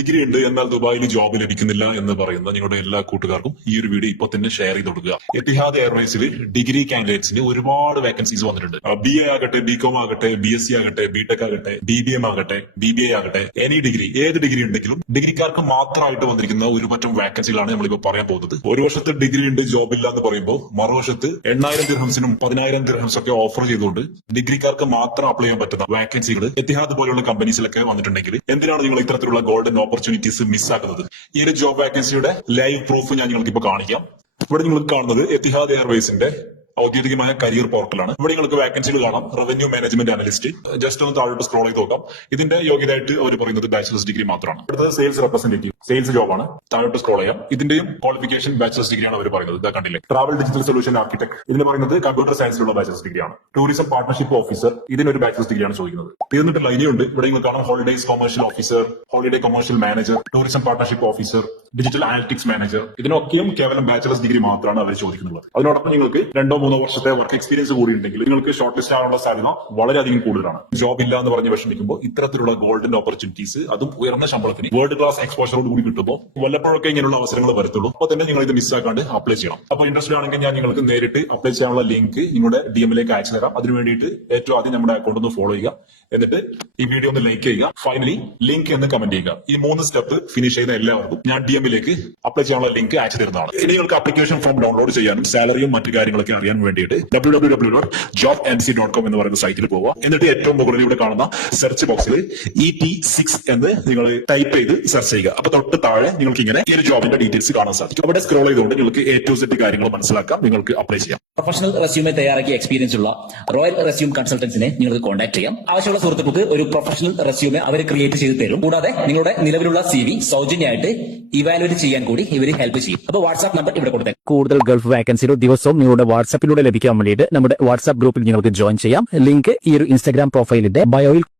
Degree ഉണ്ട് എന്നാൽ ദുബായിൽ ജോബ് ലഭിക്കുന്നില്ല എന്ന് പറയുന്ന നിങ്ങളുടെ എല്ലാ കൂട്ടുകാർക്കും ഈ ഒരു വീഡിയോ ഇപ്പൊ തന്നെ ഷെയർ ചെയ്ത് കൊടുക്കുക. എത്തിഹാദ് എയർവേസിൽ ഡിഗ്രി കാൻഡിഡേറ്റ്സിന് ഒരുപാട് വേക്കൻസീസ് വന്നിട്ടുണ്ട്. ബി എ ആകട്ടെ ബി കോം ആകട്ടെ ബി എസ് സി ആകട്ടെ ബി ടെക് ആകട്ടെ ബി ബി എം ആകട്ടെ ബി ബി എ ആകട്ടെ എനി ഡിഗ്രി ഏത് ഡിഗ്രി ഉണ്ടെങ്കിലും ഡിഗ്രിക്കാർക്ക് മാത്രമായിട്ട് വന്നിരിക്കുന്ന ഒരു പറ്റം വേക്കൻസികളാണ് നമ്മളിപ്പോ പറയാൻ പോകുന്നത്. ഒരു വർഷത്തെ ഡിഗ്രി ഉണ്ട് ജോബ് ഇല്ല എന്ന് പറയുമ്പോൾ മറുവശത്ത് എണ്ണായിരം ദിർഹംസിനും പതിനായിരം ദിർഹംസ് ഒക്കെ ഓഫർ ചെയ്തുകൊണ്ട് ഡിഗ്രിക്കാർക്ക് മാത്രം അപ്ലൈ ചെയ്യാൻ പറ്റുന്ന വേക്കൻസികൾ എത്തിഹാദ് പോലെയുള്ള കമ്പനീസിലൊക്കെ വന്നിട്ടുണ്ടെങ്കിൽ എന്തിനാണ് നിങ്ങൾ ഇത്തരത്തിലുള്ള ഗോൾഡൻ ഓപ്പർച്യൂണിറ്റീസ് മിസ്സാക്കുന്നത് ഈ ഒരു ജോബ് വാക്കൻസിയുടെ ലൈവ് പ്രൂഫ് ഞാൻ നിങ്ങൾക്ക് ഇപ്പൊ കാണിക്കാം. ഇവിടെ നിങ്ങൾക്ക് കാണുന്നത് എത്തിഹാദ് എയർവേസിന്റെ ഔദ്യോഗികമായ കരിയർ പോർട്ടലാണ്. ഇവിടെ നിങ്ങൾക്ക് വാക്കൻസികൾ കാണാം. റവന്യൂ മാനേജ്മെന്റ് അനലിസ്റ്റ് ജസ്റ്റ് ഒന്ന് താഴോട്ട് സ്ക്രോൾ ചെയ്ത് നോക്കാം. ഇതിന്റെ യോഗ്യതയായിട്ട് അവർ പറയുന്നത് ബാച്ചിലേഴ്സ് ഡിഗ്രി മാത്രമാണ്. അടുത്തത് സെയിൽസ് റെപ്രസെന്റേറ്റീവ് സെയിൽസ് ജോബ് ജോബാണ് താഴോട്ട് സ്ക്രോൾ ചെയ്യാം. ഇതിന്റെയും ക്വാളിഫിക്കേഷൻ ബാച്ചിലേഴ്സ് ഡിഗ്രിയാണ് അവർ പറയുന്നത്. ഇതാ കണ്ടില്ലേ? ട്രാവൽ ഡിജിറ്റൽ സൊല്യൂഷൻ ആർക്കിടെക്ട് ഇതിന് പറയുന്നത് കമ്പ്യൂട്ടർ സയൻസിലുള്ള ബാച്ചിലേഴ്സ് ഡിഗ്രിയാണ് ടൂറിസം പാർട്ണർഷിപ്പ് ഓഫീസർ ഇതിനൊരു ബാച്ചിലേഴ്സ് ഡിഗ്രിയാണ് ചോദിക്കുന്നത്. തീർന്നിട്ടില്ല ഇനിയുണ്ട് ഇവിടെ നിങ്ങൾ കാണാം holidays commercial officer holiday commercial manager tourism partnership officer digital analytics manager ഇതിനൊക്കെയും കേവലം ബാച്ചിലേഴ്സ് ഡിഗ്രി മാത്രമാണ് അവർ ചോദിക്കുന്നത് അതിനോടൊപ്പം നിങ്ങൾക്ക് രണ്ടോ മൂന്നോ വർഷത്തെ വർക്ക് എക്സ്പീരിയൻസ് കൂടി ഉണ്ടെങ്കിൽ നിങ്ങൾക്ക് ഷോർട്ട് ലിസ്റ്റ് ആവാനുള്ള സാധ്യത വളരെയധികം കൂടുതലാണ്. ജോബ് ഇല്ല എന്ന് പറഞ്ഞ് വിഷമിക്കുമ്പോൾ ഇത്തരത്തിലുള്ള ഗോൾഡൻ ഓപ്പർച്യൂണിറ്റീസ് അതും ഉയർന്ന ശമ്പളത്തിന് വേൾഡ് ക്ലാസ് എക്സ്പോഷറോട് കൂടി കിട്ടുമ്പോൾ വല്ലപ്പോഴൊക്കെ ഇങ്ങനെയുള്ള അവസരങ്ങൾ വരത്തുള്ളൂ. അപ്പോൾ തന്നെ നിങ്ങൾ ഇത് മിസ്സാക്കാണ്ട് അപ്ലൈ ചെയ്യണം. അപ്പോൾ ഇൻട്രസ്റ്റഡ് ആണെങ്കിൽ ഞാൻ നിങ്ങൾക്ക് നേരിട്ട് അപ്ലൈ ചെയ്യാനുള്ള ലിങ്ക് നിങ്ങളുടെ ഡി എമ്മിലേക്ക് അയച്ചു തരാം. അതിനു വേണ്ടിയിട്ട് ഏറ്റവും ആദ്യം നമ്മുടെ അക്കൗണ്ട് ഒന്ന് ഫോളോ ചെയ്യുക. എന്നിട്ട് ഈ വീഡിയോ ഒന്ന് ലൈക്ക് ചെയ്യുക. ഫൈനലി ലിങ്ക് എന്ന് കമന്റ് ചെയ്യുക. ഈ മൂന്ന് സ്റ്റെപ്പ് ഫിനിഷ് ചെയ്ത എല്ലാവർക്കും ഞാൻ ഡി എമ്മിലേക്ക് അപ്ലൈ ചെയ്യാനുള്ള ലിങ്ക് അയച്ചു തരുന്നതാണ്. ഇനി നിങ്ങൾക്ക് അപ്ലിക്കേഷൻ ഫോം ഡൗൺലോഡ് ചെയ്യാനും സാലറിയും മറ്റു കാര്യങ്ങളൊക്കെ അറിയാൻ വേണ്ടിയിട്ട് W W W dot job M C dot com എന്ന് പറയുന്ന സൈറ്റിൽ പോവുക. എന്നിട്ട് ഏറ്റവും മുകളിൽ ഇവിടെ കാണുന്ന സെർച്ച് ബോക്സിൽ ഇ ടി സിക്സ് എന്ന് നിങ്ങൾ ടൈപ്പ് ചെയ്ത് സെർച്ച് ചെയ്യുക. അപ്പൊ തൊട്ട് താഴെ നിങ്ങൾക്ക് ഇങ്ങനെ ഈ ഒരു ജോബിന്റെ ഡീറ്റെയിൽസ് കാണാൻ സാധിക്കും. അവിടെ സ്ക്രോൾ ചെയ്തുകൊണ്ട് നിങ്ങൾക്ക് എ ടു സെറ്റ് കാര്യങ്ങൾ മനസ്സിലാക്കാം. നിങ്ങൾക്ക് അപ്ലൈ ചെയ്യാം. പ്രൊഫഷണൽ റെസ്യൂമെ തയ്യാറാക്കിയ എക്സ്പീരിയൻസ് ഉള്ള റോയൽ റെസ്യൂം കൺസൾട്ടൻസിനെ നിങ്ങൾക്ക് കോൺടാക്ട് ചെയ്യാം. ആവശ്യമുള്ള സുഹൃത്തുക്കൾക്ക് ഒരു പ്രൊഫഷണൽ റെസ്യൂമെ അവർ ക്രിയേറ്റ് ചെയ്ത് തരും. കൂടാതെ നിങ്ങളുടെ നിലവിലുള്ള സി വി സൗജന്യമായിട്ട് ഇവാലുവേറ്റ് ചെയ്യാൻ കൂടി ഇവർ ഹെൽപ്പ് ചെയ്യും. അപ്പോൾ വാട്സ്ആപ്പ് നമ്പർ ഇവിടെ കൊടുത്തു കൂടുതൽ ഗൾഫ് വാക്കൻസികൾ ദിവസവും നിങ്ങളുടെ വാട്സ്ആപ്പിലൂടെ ലഭിക്കാൻ വേണ്ടിയിട്ട് നമ്മുടെ വാട്സ്ആപ്പ് ഗ്രൂപ്പിൽ നിങ്ങൾക്ക് ജോയിൻ ചെയ്യാം. ലിങ്ക് ഈ ഒരു ഇൻസ്റ്റാഗ്രാം പ്രൊഫൈലിന്റെ ബയോയിൽ